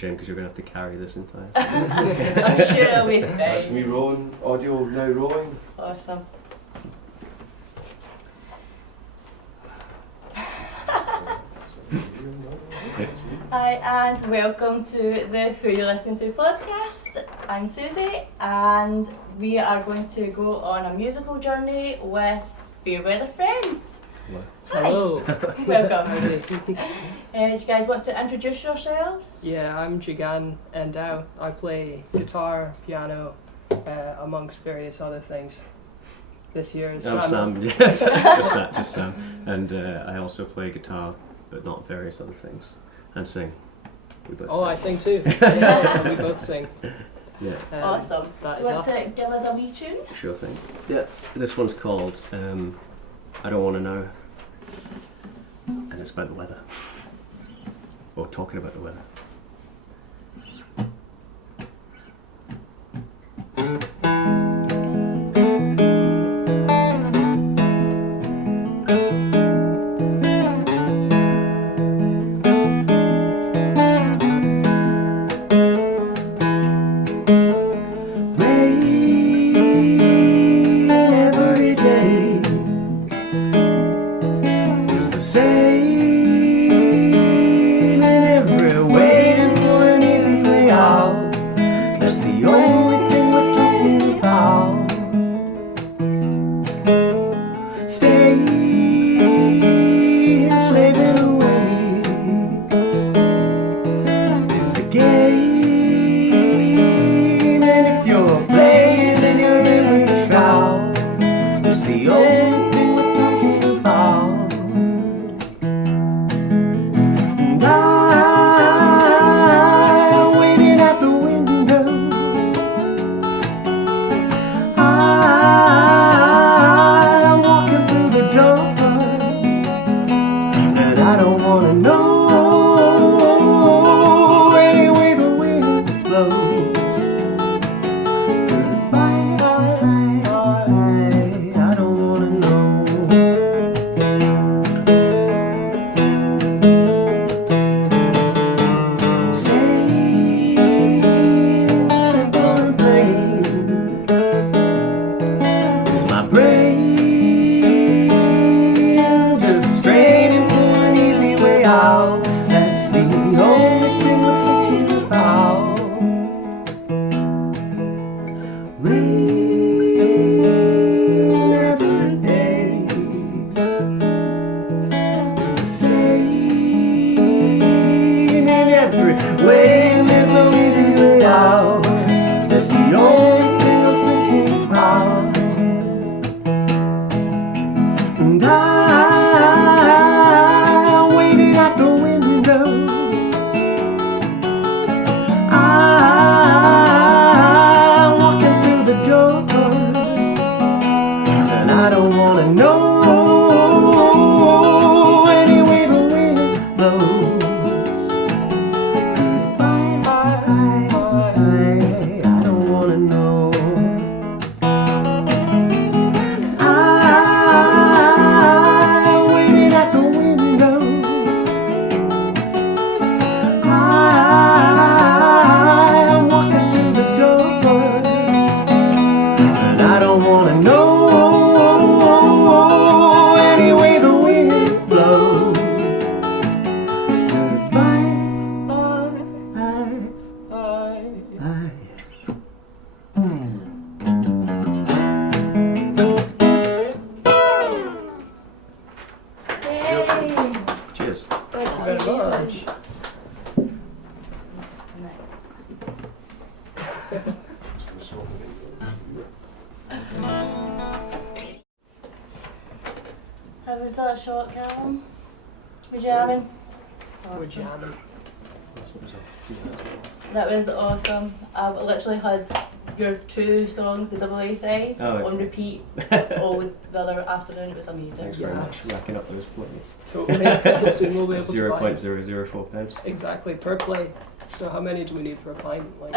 Jim, because you're going to have to carry this entire thing. I'm sure it'll be fine. That's me rolling, audio now rolling. Awesome. Hi and welcome to the Who You're Listening To podcast. I'm Susie and we are going to go on a musical journey with Fairweather Friends. Hi. Hello. Welcome. Do you guys want to introduce yourselves? Yeah, I'm Jegan and I play guitar, piano, amongst various other things. This year is I'm Sam. Sam, yes, just Sam. And I also play guitar, but not various other things. And sing. We both Oh, sing. I sing too. Yeah, we both sing. Yeah. Awesome. That You is want us. to give us a wee tune? Sure thing. Yeah, this one's called I Don't Want to Know. And it's about the weather. Or talking about the weather. How was that shot, Callum? We're jamming? We're jamming. That was awesome. I've literally had your two songs, the double A sides, Oh, on okay. repeat all the other afternoon. It was amazing. Thanks very Yes. much. Racking up those points. Totally. Soon we'll be able to buy. 0.004 pence. Exactly, per play. So how many do we need for a pint? Like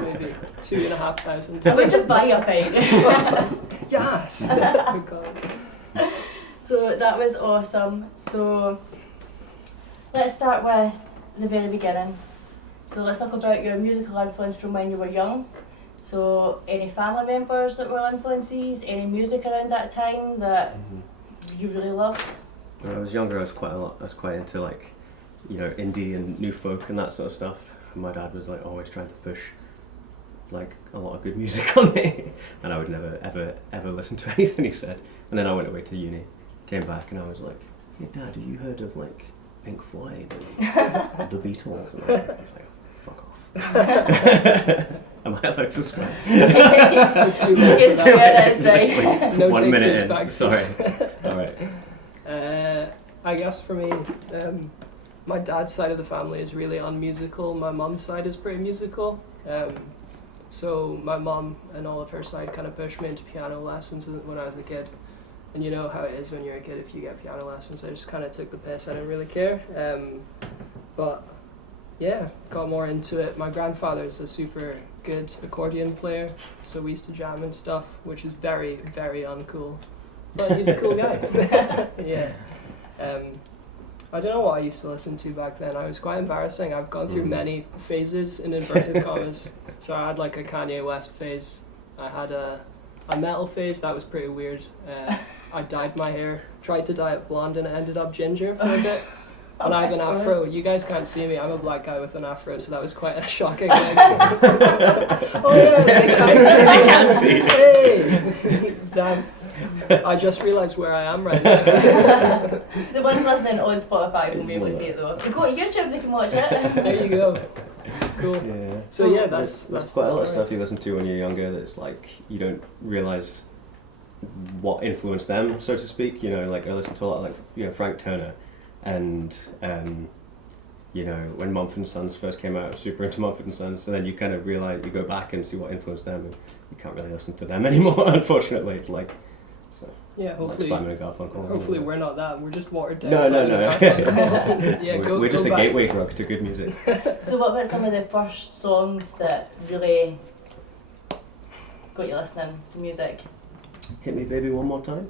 maybe 2,500. I would just buy you a pint. Yes! Oh God. So that was awesome. So let's start with the very beginning. So let's talk about your musical influence from when you were young. So any family members that were influences, any music around that time that you really loved? When I was younger, I was quite into like, you know, indie and new folk and that sort of stuff. And my dad was like always trying to push like a lot of good music on me, and I would never ever listen to anything he said. And then I went away to uni, came back, and I was like, "Hey Dad, have you heard of like Pink Floyd and the Beatles?" And I was like, "Fuck off." Am I allowed to swear? It's too late. It's too late. No 1 takes minute us in. back. Sorry. All right. I guess for me, my dad's side of the family is really unmusical. My mum's side is pretty musical. So my mum and all of her side kind of pushed me into piano lessons when I was a kid. And you know how it is when you're a kid, if you get piano lessons, I just kind of took the piss, I didn't really care. But yeah, got more into it. My grandfather's a super good accordion player, so we used to jam and stuff, which is very, very uncool. But he's a cool guy. Yeah. I don't know what I used to listen to back then. I was quite embarrassing. I've gone through many phases in inverted commas. So I had like a Kanye West phase. I had a metal phase, that was pretty weird. I dyed my hair, tried to dye it blonde and it ended up ginger for a bit. And I have an afro. You guys can't see me, I'm a black guy with an afro, so that was quite a shocking thing. Oh yeah, I can't see. Hey! Damn. I just realised where I am right now. The ones listening on Spotify won't be able to see it though. If they go to YouTube, they can watch it. There you go. Cool. Yeah. So yeah, that's quite a lot of story. stuff you listen to when you're younger that's like you don't realise what influenced them, so to speak. You know, like I listened to a lot of like, you know, Frank Turner, and you know, when Mumford & Sons first came out, I was super into Mumford & Sons, and then you kind of realise, you go back and see what influenced them, and you can't really listen to them anymore, unfortunately. Like, so. Yeah, Like hopefully. Simon and Garfunkel. Hopefully we're not that. We're just watered down. No. Simon and Garfunkel. Yeah, we're just go a back. gateway drug to good music. So what about some of the first songs that really got you listening to music? Hit Me Baby One More Time.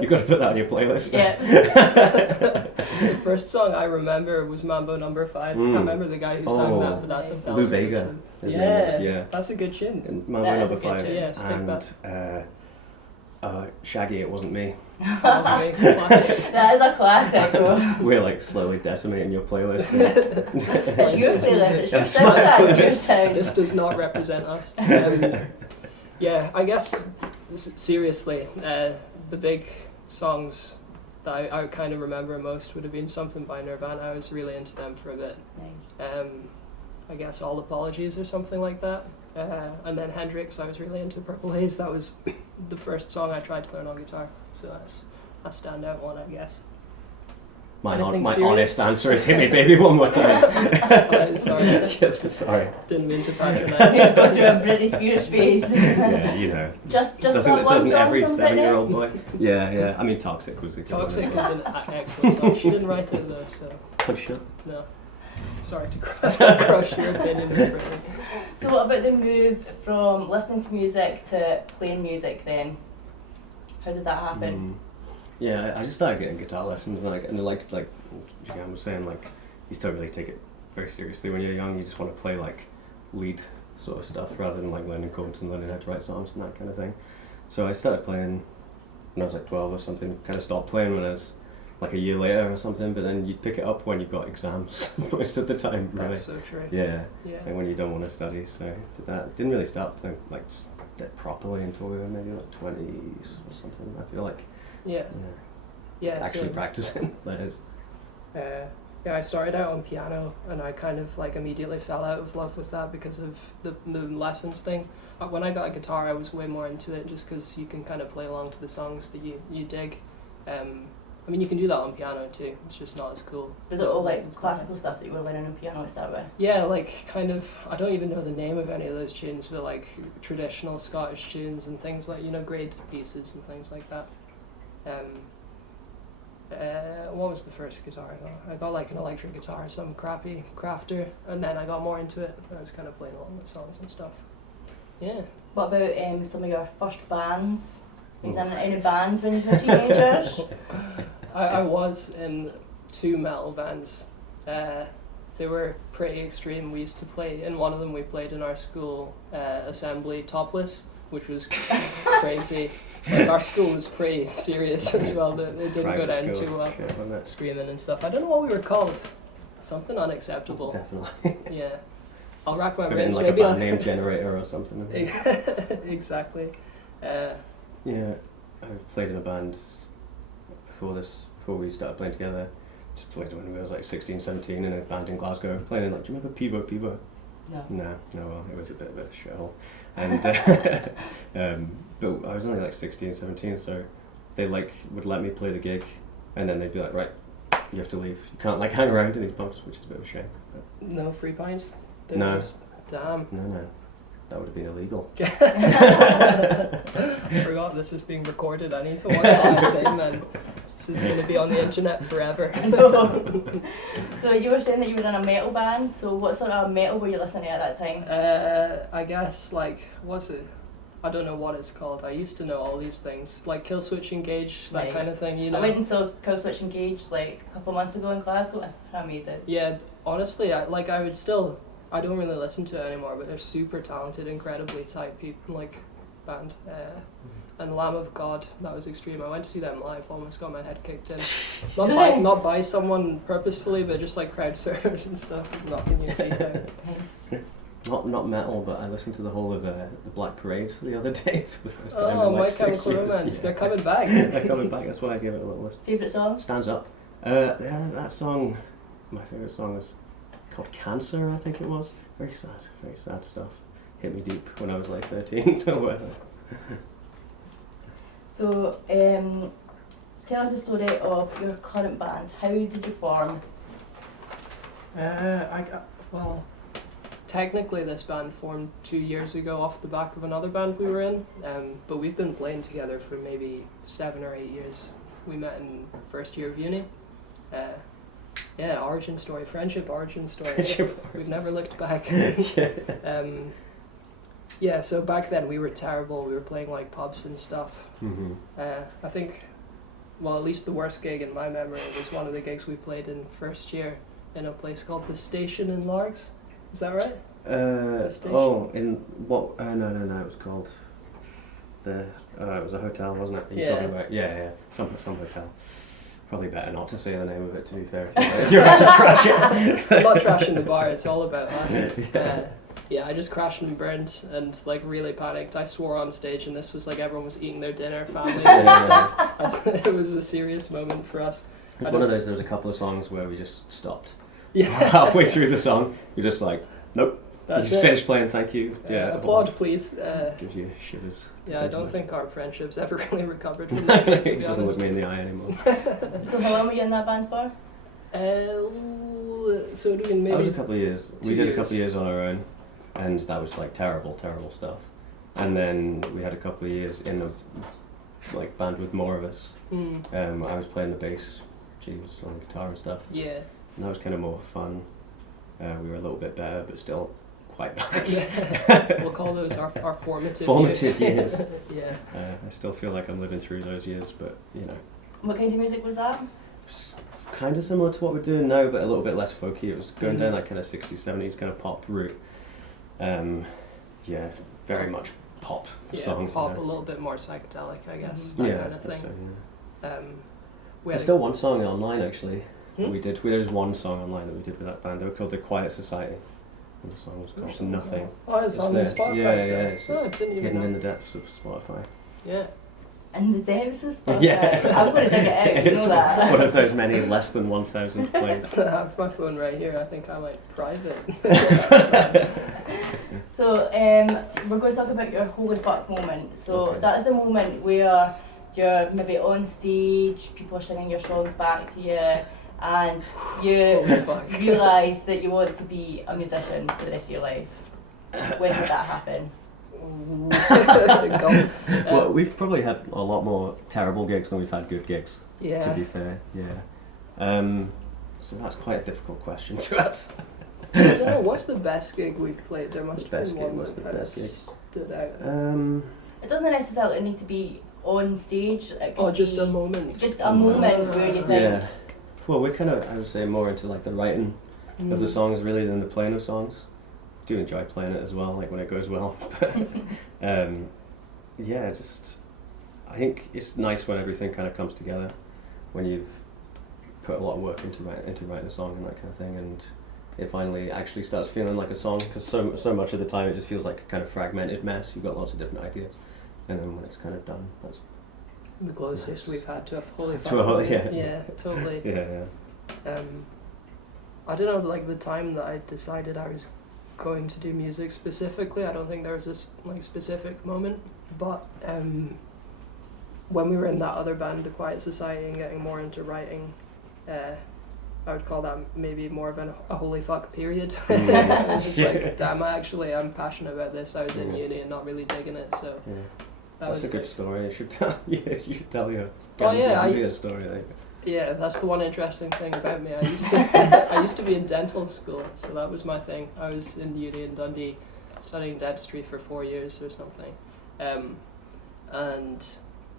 You've got to put that on your playlist. Yeah. The first song I remember was Mambo Number 5. I can't remember the guy who sang that, but that's a Nice. Lou ballad Bega. version. His name was, yeah. That's a good tune. And Mambo That is Number a good 5. tune. Yeah, stick and Shaggy, It Wasn't Me. That was me. Classic. That is a classic though. We're like slowly decimating your playlist. It's your playlist, it's your That's my sound, it's your playlist. sound. This does not represent us. Yeah, I guess seriously, the big songs that I kind of remember most would have been something by Nirvana. I was really into them for a bit. Nice. I guess All Apologies or something like that. And then Hendrix, I was really into Purple Haze. That was the first song I tried to learn on guitar. So that's a standout one, I guess. My Anything honest serious? answer is Hit Me Baby One More Time. Sorry, Sorry. didn't mean to patronise. I was going to go through a Britney Spears phase. Yeah, you know. Just Doesn't one song every from 7-year-old boy? Yeah. I mean, Toxic was a good Toxic one. is an excellent song. She didn't write it though, so Oh, shit. no. Sorry to crush your opinion. Brittany. So what about the move from listening to music to playing music then? How did that happen? Yeah, I just started getting guitar lessons, and like Jegan was saying, like you still really take it very seriously when you're young. You just want to play like lead sort of stuff rather than like learning chords and learning how to write songs and that kind of thing. So I started playing when I was like 12 or something. Kind of stopped playing when I was like a year later or something. But then you'd pick it up when you've got exams most of the time. Really. That's so true. Yeah. Yeah. And when you don't want to study, so did that. Didn't really start playing like properly until we were maybe like 20s or something. I feel like. Yeah. Yeah. Actually same. practicing, that is. Yeah, I started out on piano and I kind of like immediately fell out of love with that because of the lessons thing. When I got a guitar I was way more into it just because you can kind of play along to the songs that you dig. I mean you can do that on piano too, it's just not as cool. Was it all like classical stuff that you were learning on piano to start with? Yeah, like kind of, I don't even know the name of any of those tunes, but like traditional Scottish tunes and things like, you know, grade pieces and things like that. What was the first guitar I got? I got like an electric guitar, some crappy crafter, and then I got more into it. I was kind of playing along with songs and stuff. Yeah. What about some of your first bands? Was you in any bands when you were teenagers? I was in 2 metal bands. they were pretty extreme. We used to play, in one of them we played in our school assembly topless, which was crazy. Like, our school was pretty serious as well. It didn't go Private down school. too well. Shit, wasn't it? Screaming and stuff. I don't know what we were called. Something unacceptable. Definitely. Yeah. I'll rack my Put it in brains. like Maybe a band name generator or something. Exactly. Yeah, I played in a band before we started playing together. Just played when we was like 16, 17 in a band in Glasgow. Playing in, like, do you remember Pivo? No. No, well, it was a bit of a shithole. And but I was only like 16, 17, so they like would let me play the gig, and then they'd be like, right, you have to leave. You can't like hang around in these pubs, which is a bit of a shame. But No free pints? No. Damn. no, that would have been illegal. I forgot this is being recorded. I need to watch what I say, man. This is going to be on the internet forever. No. So you were saying that you were in a metal band, so what sort of metal were you listening to at that time? I guess, like, what's it? I don't know what it's called. I used to know all these things. Like Killswitch Engage, that Nice. kind of thing, you know? I went and saw Killswitch Engage like a couple of months ago in Glasgow. Amazing. Yeah, honestly, I don't really listen to it anymore, but they're super talented, incredibly tight people, like, band. And Lamb of God, that was extreme. I went to see them live, almost got my head kicked in. Not by someone purposefully, but just like crowd surfers and stuff, knocking your teeth out. Nice. Not metal, but I listened to the whole of the Black Parade the other day for the first time Oh, in My like 6 Chemical years. Romance, Yeah. they're coming back. They're coming back, that's why I gave it a little listen. Favourite song? Stands Up. Yeah, that song, my favourite song is called Cancer, I think it was. Very sad stuff. Hit me deep when I was like 13 or whatever. So, tell us the story of your current band. How did you form? Well, technically this band formed 2 years ago off the back of another band we were in, but we've been playing together for maybe 7 or 8 years. We met in first year of uni. Origin story, friendship origin story. We've never looked back. So back then we were terrible. We were playing like pubs and stuff. Mm-hmm. I think, well, at least the worst gig in my memory was one of the gigs we played in first year in a place called The Station in Largs. Is that right? In what? No, it was called it was a hotel, wasn't it? Are you talking about? Yeah, some hotel. Probably better not to say the name of it, to be fair, if you're about to trash it. I'm not trashing the bar, it's all about us. I just crashed and burned and like really panicked. I swore on stage and this was like everyone was eating their dinner, families and stuff. It was a serious moment for us. It was one of those, there was a couple of songs where we just stopped. Yeah. Halfway through the song, you're just like, nope. That's just it. finished playing, thank you. Applaud, please. Gives you shivers. Yeah, I don't think our friendship's ever really recovered from that. To be It doesn't honest. look me in the eye anymore. So how long were you in that band for? So doing maybe That was a couple of years. 2 We did a years. couple of years on our own, and that was like terrible stuff. And then we had a couple of years in a like band with more of us. I was playing the bass, she was on the guitar and stuff. Yeah. And that was kind of more fun. We were a little bit better, but still quite bad. We'll call those our formative Formative years. years. Yeah. I still feel like I'm living through those years, but you know. What kind of music was that? Kind of similar to what we're doing now, but a little bit less folky. It was going down that kind of 60s, 70s kind of pop route. Very much pop songs. Pop, you know. a little bit more psychedelic, I guess. Mhm. That Yeah, kind I of suppose thing. so, yeah. We There's had still one song online actually. Hmm? We did. There's one song online that we did with that band. They were called The Quiet Society. And the song was called Nothing. Oh, it's on the there. Spotify Yeah, still. it's Oh, I didn't even hidden know. in the depths of Spotify. Yeah. In the depths of Spotify. Yeah. I'm going to dig it out, you It's know that. one of those many less than 1,000 plays. I have my phone right here. I think I might private. So, we're going to talk about your holy fuck moment. So, Okay. that is the moment where you're maybe on stage, people are singing your songs back to you, and you Holy fuck. realise that you want to be a musician for the rest of your life. When did that happen? Gone. Well, we've probably had a lot more terrible gigs than we've had good gigs, to Yeah. be fair. So that's quite a difficult question to answer. I don't know, what's the best gig we've played? There must The have best been gig, one what's that the kind of best gig? stood out. It doesn't necessarily need to be on stage. It can Just be a moment. Just a moment where you think, Yeah. Well, we're kind of, I would say, more into like the writing of the songs really than the playing of songs. I do enjoy playing it as well, like when it goes well. But yeah, just I think it's nice when everything kind of comes together, when you've put a lot of work into writing a song and that kind of thing, and it finally actually starts feeling like a song, because so much of the time it just feels like a kind of fragmented mess. You've got lots of different ideas, and then when it's kind of done, that's the closest we've had to a fully yeah, totally. yeah. I don't know, like the time that I decided I was going to do music specifically, I don't think there was this like specific moment, but when we were in that other band, the Quiet Society, and getting more into writing, I would call that maybe more of a holy fuck period. It was just like, damn, I'm passionate about this. I was in uni and not really digging it, so That's a good story. You should tell. You should tell your. A story. Like. Yeah, that's the one interesting thing about me. I used to be in dental school, so that was my thing. I was in uni in Dundee, studying dentistry for 4 years or something, and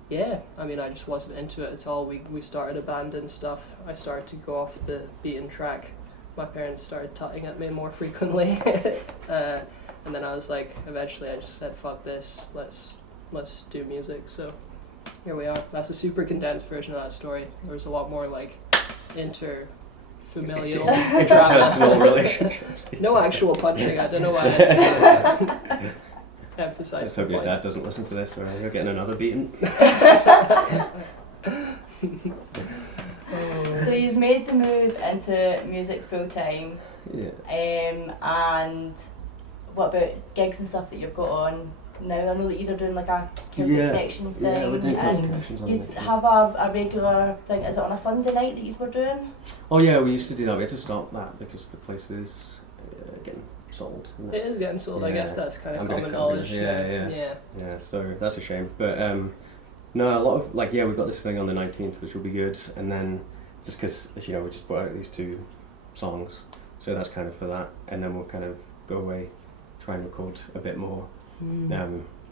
yeah, I mean, I just wasn't into it at all. We started a band and stuff. I started to go off the beaten track. My parents started tutting at me more frequently, and then I was like, eventually, I just said, "Fuck this, let's do music." So here we are. That's a super condensed version of that story. There's a lot more like interfamilial, interpersonal relationships. No actual punching. I don't know why I emphasize. Let's hope your dad doesn't listen to this, or you're getting another beating. So you've made the move into music full time. Yeah. And what about gigs and stuff that you've got on now? I know that you're doing like a Celtic Connections thing. Yeah, we're doing Celtic and Connections. you have a regular thing. Is it on a Sunday night that you were doing? Oh yeah, we used to do that. We had to stop that because the place is getting sold. Isn't It is getting sold. I guess that's kind of I'm common knowledge. Yeah. So that's a shame. But no, a lot of we've got this thing on the 19th, which will be good, and then just because we just put out these 2 songs, so that's kind of for that, and then we'll kind of go away, try and record a bit more.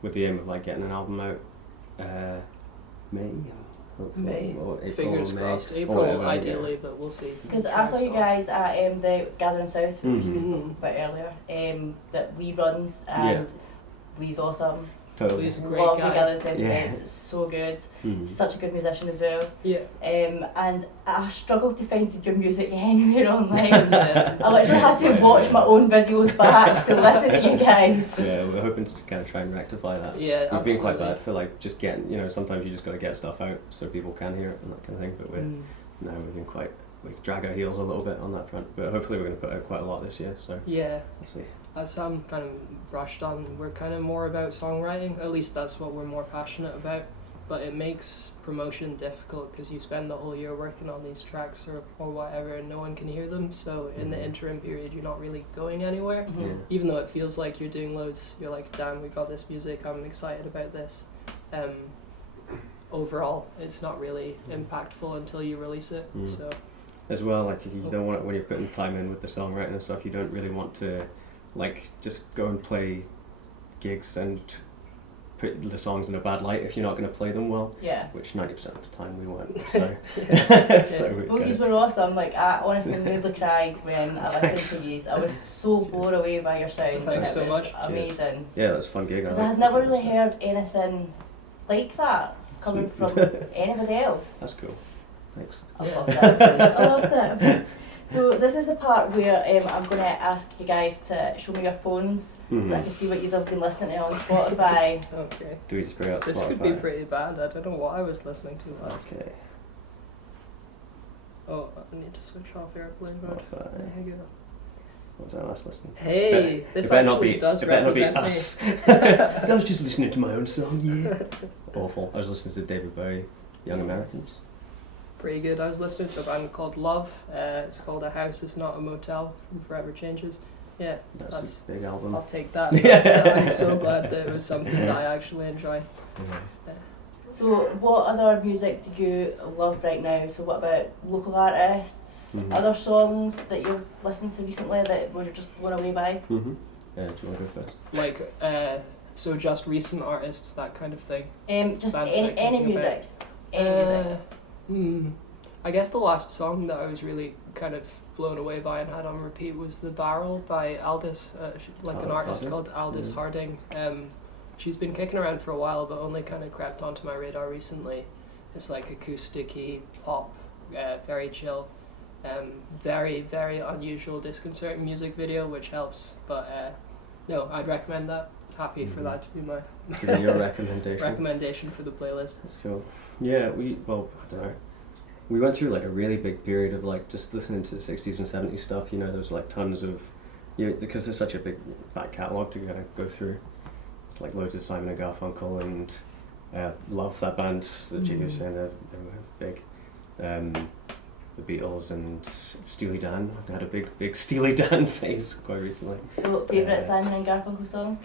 With the aim of getting an album out May, hopefully, or April, fingers May, crossed. April ideally, but we'll see. Because I saw you guys at the Gathering South, which we spoke about earlier, that Lee runs, and Lee's awesome. Totally. Lee's a great Love guy. the Gathering South events, it's so good. Such a good musician as well. Yeah. And I struggled to find your music anywhere online. I literally had to watch my own videos back to listen to you guys. Yeah, we're hoping to kind of try and rectify that. Yeah, We've been quite bad for just getting, sometimes you just got to get stuff out so people can hear it and that kind of thing, but we drag our heels a little bit on that front, but hopefully we're going to put out quite a lot this year, so yeah. we'll see. As Sam kind of brushed on, we're kind of more about songwriting, at least that's what we're more passionate about, but it makes promotion difficult because you spend the whole year working on these tracks or whatever and no one can hear them, so in the interim period you're not really going anywhere. Even though it feels like you're doing loads, you're like, damn, we got this music, I'm excited about this. Overall it's not really impactful until you release it. So as well, you don't want it when you're putting time in with the songwriting and stuff, you don't really want to just go and play gigs and put the songs in a bad light if you're not going to play them well. Yeah. Which 90% of the time we weren't. So, Boogies were awesome. I honestly nearly cried when I listened to these. I was so blown away by your sound. Thanks so much. Amazing. Cheers. Yeah, that's a fun gig. Because I had never really heard anything like that coming from anybody else. That's cool. Thanks. I loved it. I loved it. So this is the part where I'm going to ask you guys to show me your phones so I can see what you've been listening to on Spotify. Okay. Do we just bring out This Spotify? could be pretty bad. I don't know what I was listening to last. Okay. Oh, I need to switch off airplane mode. Spotify. There you go. What was I last listening? Hey, this actually does represent me. Us. I was just listening to my own song, yeah. Awful. I was listening to David Bowie, Young Americans. Pretty good. I was listening to a band called Love. It's called A House Is Not a Motel from Forever Changes. Yeah, that's a big album. I'll take that. I'm so glad that it was something that I actually enjoy. So what other music do you love right now? So what about local artists, other songs that you've listened to recently that were just blown away by? Do you want to go first? So just recent artists, that kind of thing. Just any music. Any music. I guess the last song that I was really kind of blown away by and had on repeat was The Barrel by Aldous, an artist Harding? called Aldous Harding. She's been kicking around for a while, but only kind of crept onto my radar recently. It's like acoustic-y pop, very chill, very, very unusual, disconcerting music video, which helps. But no, I'd recommend that. Happy for that to be my Your recommendation. recommendation for the playlist. That's cool. Yeah, I don't know. We went through like a really big period of like just listening to the 60s and 70s stuff, there was like tons of, because there's such a big back catalogue to kind of go through. It's like loads of Simon and Garfunkel and love that band that Jegan was saying, they were big. The Beatles and Steely Dan. I had a big Steely Dan phase quite recently. So, favourite Simon and Garfunkel song?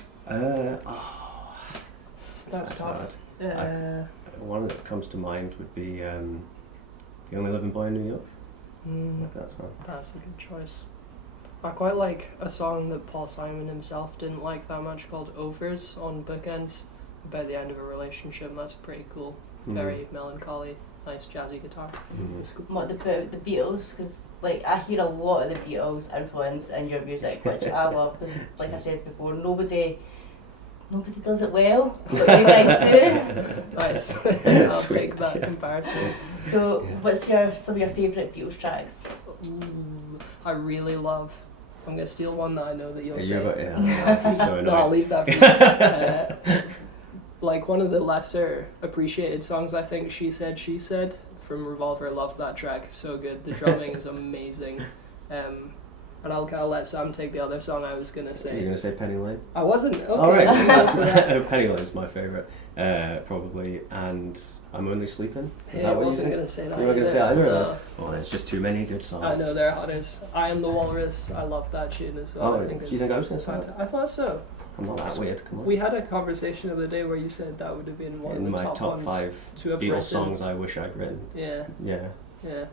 That's tough. hard. One that comes to mind would be The Only Living Boy in New York. Like that song. That's a good choice. I quite like a song that Paul Simon himself didn't like that much called Overs on Bookends, about the end of a relationship. That's pretty cool. Very melancholy, nice jazzy guitar. It's cool. What about the Beatles? Because like I hear a lot of the Beatles influence in your music, which I love. Because like I said before, nobody does it well, but you guys do. Nice. I'll take that comparison. So, what's some of your favourite Beatles tracks? I really love. I'm gonna steal one that I know that you'll say. I'd be so annoyed. No, I'll leave that for you. Like one of the lesser appreciated songs, I think, She Said from Revolver. Love that track, so good. The drumming is amazing. And I'll let Sam take the other song I was gonna say. You're gonna say Penny Lane? I wasn't. Okay. All right. Thanks for that. Penny Lane's my favourite, probably, and I'm Only Sleeping. Is Hey, I that what wasn't you gonna say that. You're not gonna say either of No. those? Oh, there's just too many good songs. I know they're hot as I Am the Walrus. I love that tune as well. Oh, I think do you think I was gonna say that? I thought so. I'm not that weird. Come on. We had a conversation the other day where you said that would have been one In of the my top ones 5 to have Beatles written. songs I wish I'd written. Yeah, Yeah. yeah.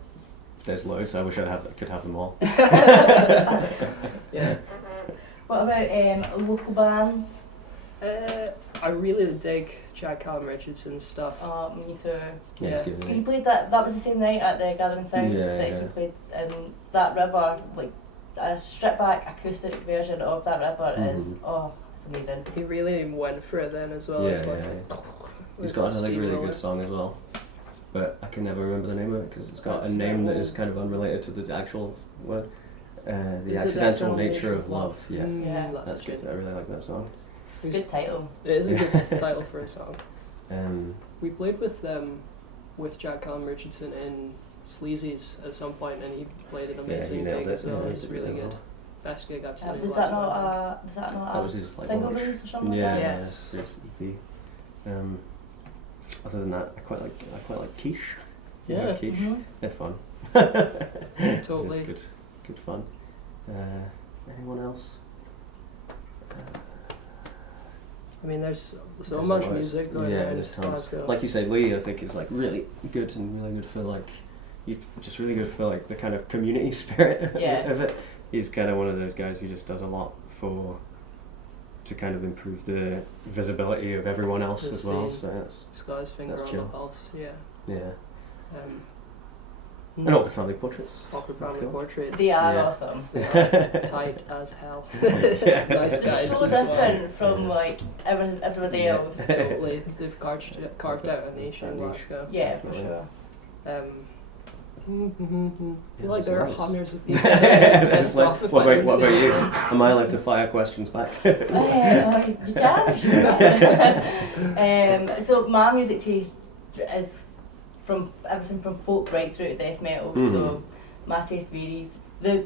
There's loads. I wish could have them all. Yeah. What about local bands? I really dig Jack Callum Richardson's stuff. Me too. Yeah, it's Yeah. good, He isn't it? played that was the same night at the Gathering Sound Yeah, that yeah. he played in that river, like a stripped back acoustic version of that river is it's amazing. He really went for it then as well. Yeah, It's like- yeah. He's got another really good song as well, but I can never remember the name of it because it's got a name that is kind of unrelated to the actual word. The Is it Accidental Nature of Love. Yeah, Yeah. that's good. I really like that song. Good title. It is a good title for a song. Um, We played with Jack Callum Richardson in Sleazy's at some point, and he played an amazing nailed gig it. as well. Yeah, he It's did really really good. well. Best gig I've seen. in Was that Glasgow, not I think. a That was his, like, single launch. release or something yeah, like that? Yes. yeah, EP. Other than that, I quite like Quiche. You know Yeah. Quiche. Mhm. They're fun. Totally. It's good fun. Anyone else? I mean, there's so There's much always- music going yeah, around there's tons. Glasgow. Like you say, Lee, I think is like really good and really good for like, just really good for like the kind of community spirit Yeah. of it. He's kind of one of those guys who just does a lot to kind of improve the visibility of everyone else The as well. scene. So that's This guy's finger That's on chill. the pulse, yeah. yeah. Um, And Awkward Family Portraits. Awkward That's Family cool. Portraits. They are Yeah. awesome. Tight as hell. Yeah. Nice They're guys so as well. different from like everybody Yeah. else. Totally. They've carved out a niche in A niche. Glasgow. Yeah, for Definitely. sure. I feel like there's there are loads. hundreds of people pissed off if What I about don't say you? them. Am I allowed to fire questions back? You can. So my music taste is from everything from folk right through to death metal. Mhm. So my taste varies. The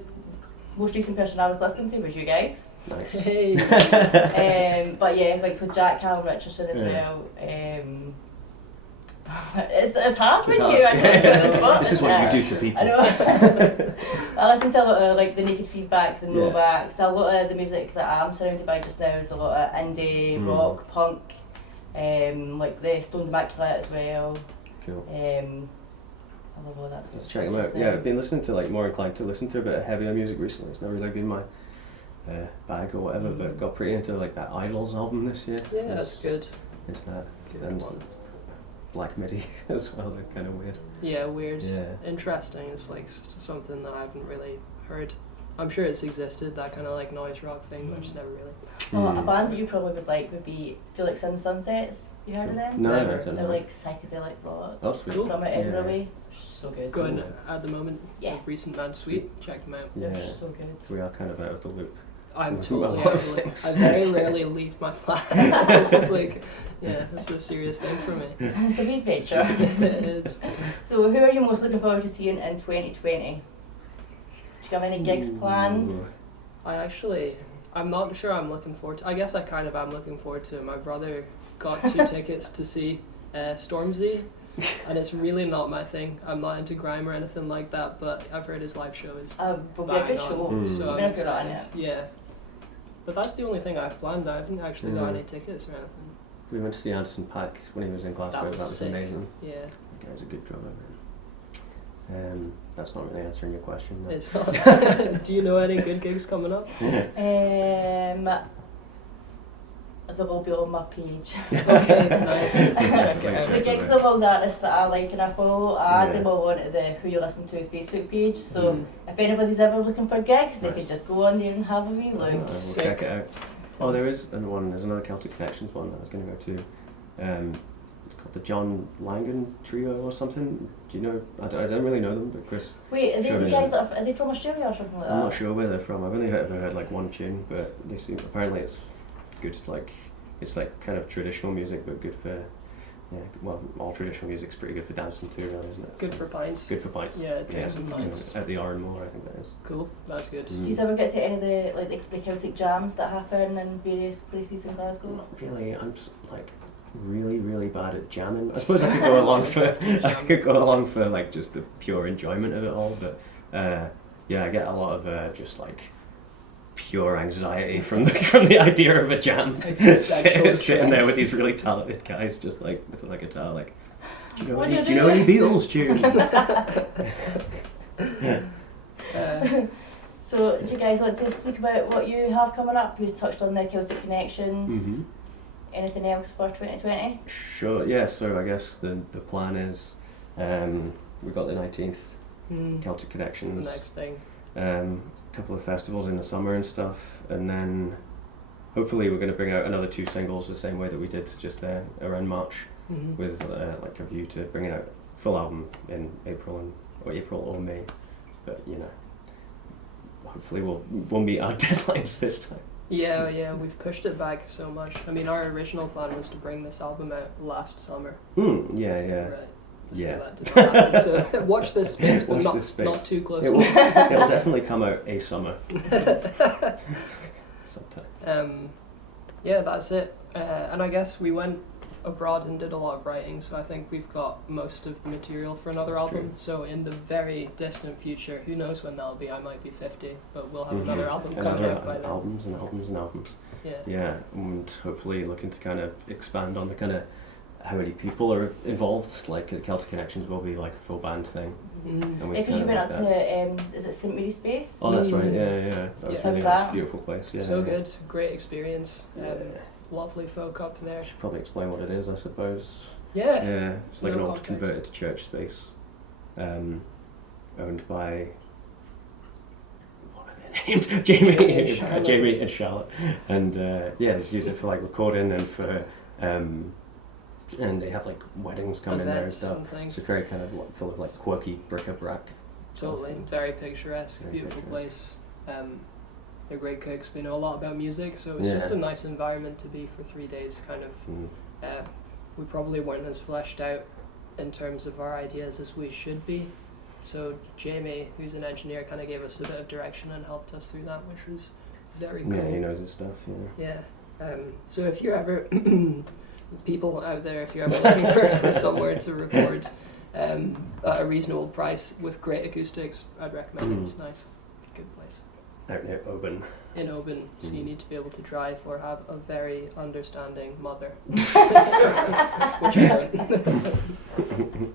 most recent person I was listening to was you guys. Nice. Hey. But yeah, like so Jack Callum Richardson as Yeah. well. It's hard It's when hard. you actually put on the spot. This is what you do to people. I know. I listen to a lot of like the Naked Feedback, the Yeah. Novaks. A lot of the music that I'm surrounded by just now is a lot of indie, rock, punk, like the Stoned Immaculate as well. Cool. I love all that stuff. Let's check them out. Yeah, I've been listening to more inclined to listen to a bit of heavier music recently. It's never really been my bag or whatever, but got pretty into that Idols album this year. Yeah, that's good. Into that. Good And one. black MIDI as well. They're kind of weird. Yeah, weird. Yeah. Interesting. It's like something that I haven't really heard. I'm sure it's existed, that kind of like noise rock thing, but just never really. Oh, a band that you probably would like would be Felix and the Sunsets. You heard of them? No, Never. I don't They're know. like psychedelic rock Oh, sweet. Cool. from Yeah. Edinburgh way. So good. Going at the moment. Yeah. Recent Man Sweet. Check them out. Yeah, They're so good. we are kind of out of the loop. I'm A totally lot of out of it. things. I very rarely leave my flat. This is like, yeah, this is a serious thing for me. It's a big adventure. It is. So who are you most looking forward to seeing in 2020? Do you have any gigs planned? Ooh. I'm not sure I'm looking forward to. I guess I kind of am looking forward to it. My brother got 2 tickets to see Stormzy, and it's really not my thing. I'm not into grime or anything like that, but I've heard his live show is Will be a good bang show. on, Mm. so Even I'm if you're not in excited. Yeah. But that's the only thing I've planned. I haven't actually got Mm. any tickets or anything. We went to see Anderson .Paak when he was in Glasgow. That was sick. amazing. Yeah. The guy's a good drummer, man. That's not really answering your question. No. It's not. Do you know any good gigs coming up? They will be on my page. Okay, nice. Check it Right, out. The gigs of all the artists that I like and I follow, I add Yeah. them all onto the Who You Listen To Facebook page. So Mm. if anybody's ever looking for gigs, they Nice. can just go on there and have a wee look. We'll Sick. check it out. Oh, there's another Celtic Connections one that I was going to go to. It's called the John Langan Trio or something. Do you know? I don't really know them, but Chris. Wait, are they Sure the is guys it. that are they from Australia or something like that? I'm not sure where they're from. I've only ever heard like one tune, but they seem apparently it's good. Like it's like kind of traditional music, but good for well, all traditional music's pretty good for dancing too, really, isn't it? Good So, for pints. good for pints. Yeah, drinks and you know, pints. at the Moor, I think that is. Cool. That's good. Do you ever get to any of the Celtic jams that happen in various places in Glasgow? Not really. I'm like really, really bad at jamming. I suppose I could go along for like just the pure enjoyment of it all, but yeah, I get a lot of just like pure anxiety from the idea of a jam. Existential Sitting there stress. with these really talented guys, just like with a guitar, like. Do What do you you know any Beatles tunes? So do you guys want to speak about what you have coming up? You touched on the Celtic Connections. Mhm. Anything else for 2020? Sure. Yeah. So I guess the plan is, we got the 19th Celtic It's Connections. the next thing. Couple of festivals in the summer and stuff, and then hopefully we're going to bring out another 2 singles the same way that we did just there around March, with like a view to bringing out full album in April or May, but you know, hopefully we'll meet our deadlines this time. Yeah, we've pushed it back so much. I mean, our original plan was to bring this album out last summer. Yeah. Right. Yeah. So that didn't happen. So watch this space, but Watch this space. not too close. It'll definitely come out a summer. Sometime. Yeah, that's it. And I guess we went abroad and did a lot of writing, so I think we've got most of the material for another That's album. true. So in the very distant future, who knows when that'll be? I might be 50, but we'll have another album coming Another out by then. albums and albums and albums. Yeah. Yeah, and hopefully looking to kind of expand on the kind of how many people are involved. Like Celtic Connections will be like a full band thing. And we Because you kinda went up like that. to is it St Mary's Space? Oh, that's right. Yeah. That was Yeah. really How's nice, that? beautiful place. Yeah. So yeah. good, great experience. Yeah. Lovely folk up there. I should probably explain what it is, I suppose. Yeah. Yeah, it's like No an old context. converted church space, owned by. What are they named? Jamie and Charlotte, and they just use it for like recording and for, and they have like weddings come in there and Events stuff. and things. It's a very kind of full of like quirky bric-a-brac. Totally, stuff. very picturesque, Very beautiful picturesque. place. They're great cooks. They know a lot about music, so it's just a nice environment to be for 3 days. Kind of, we probably weren't as fleshed out in terms of our ideas as we should be. So Jimi, who's an engineer, kind of gave us a bit of direction and helped us through that, which was very cool. Yeah, he knows his stuff. Yeah. Yeah. So if you're ever people out there, if you're ever looking for somewhere to record at a reasonable price with great acoustics, I'd recommend it. It's nice, good place. Out near Oban. In Oban, so you need to be able to drive or have a very understanding mother. Which I don't.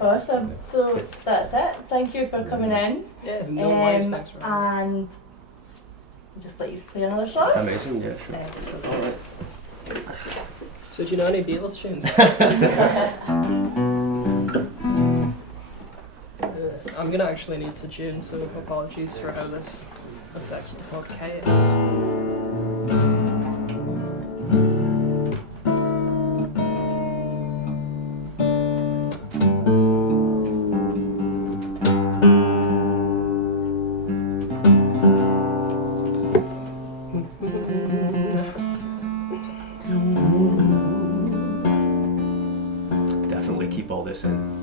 Awesome. So that's it. Thank you for coming in. Yeah, no worries. Thanks for having us. And just let you play another song. Amazing. Yeah, sure. Excellent. All right. So do you know any Beatles tunes? I'm gonna actually need to tune, so apologies for how this affects the podcast. Definitely keep all this in.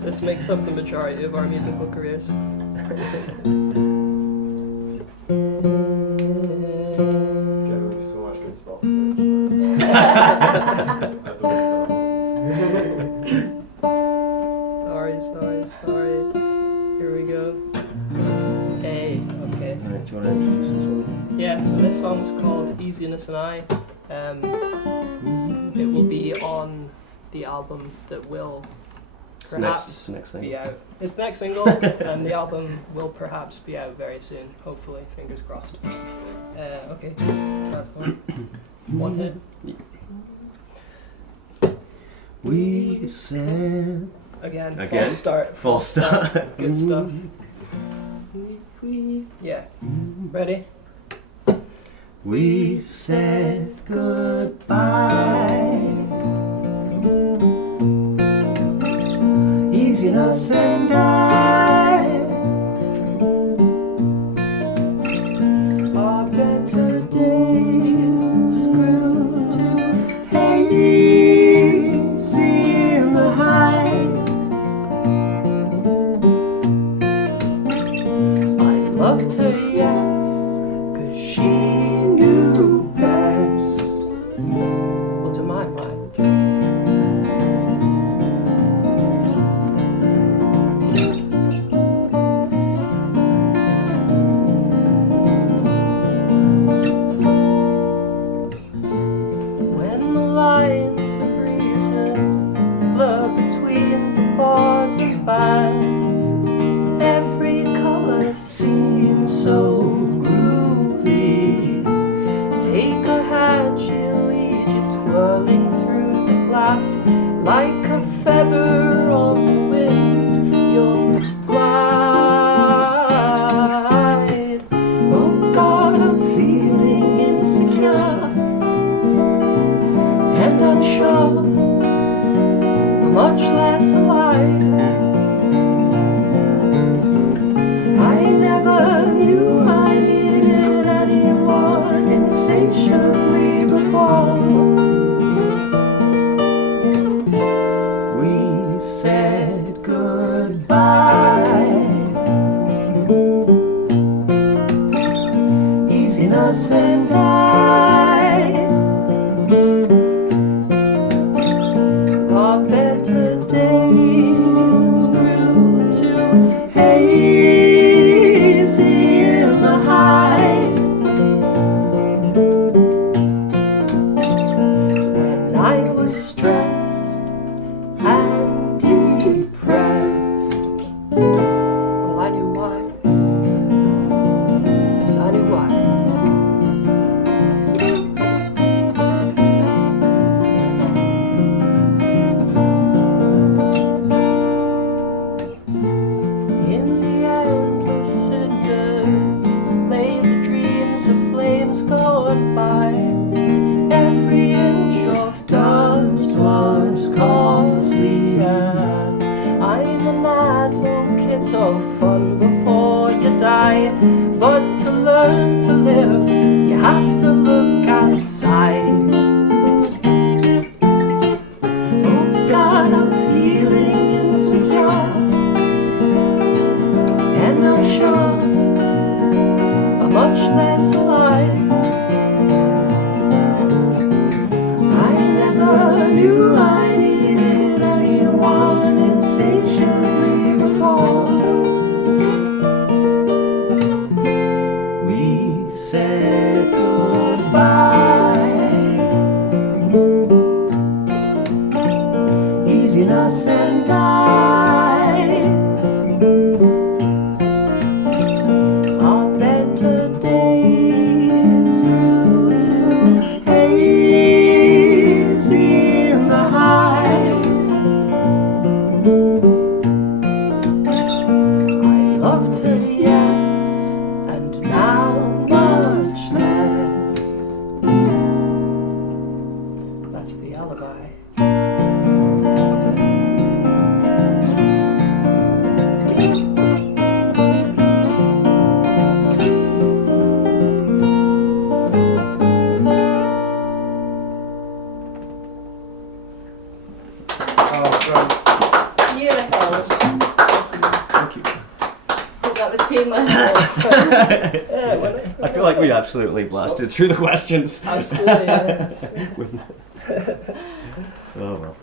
This makes up the majority of our musical careers. There's going to be so much good stuff. Sorry. Here we go. Hey, okay. Alright, do you want to introduce this one? Yeah, so this song's called Easiness and I. It will be on the album that will perhaps Next thing. be out. It's the next single, and the album will perhaps be out very soon, hopefully, fingers crossed. Okay, last one. One hit. We said Again, Again? false start. Good stuff. Yeah. Ready? we said goodbye. Easiness and I are better days grew to hazy in the high. I loved her, yes, 'cause she knew best. Well, to my mind. When the lines of reason blur between the bars and bands, every color seems so groovy. Take a hand, she'll lead you twirling through the glass like a feather on the wind. You'll glide. Oh God, I'm feeling insecure and unsure, much less alive. I never knew I needed anyone insatiably before. We said goodbye. Easiness and I our better days grew to hazy in the high. When I was stressed and depressed, well, I knew why. Yes, I knew why. In the endless cinders lay the dreams of flames gone by. Every inch of dust was costly, and I'm an advocate of fun before you die. But to learn to live, you have to look outside. Oh God, I'm feeling insecure and unsure, much less alive. I never knew I needed anyone insatiably before. We said goodbye. That was painless. Yeah, why not? I feel like we absolutely blasted through the questions. Absolutely, yeah. Oh well.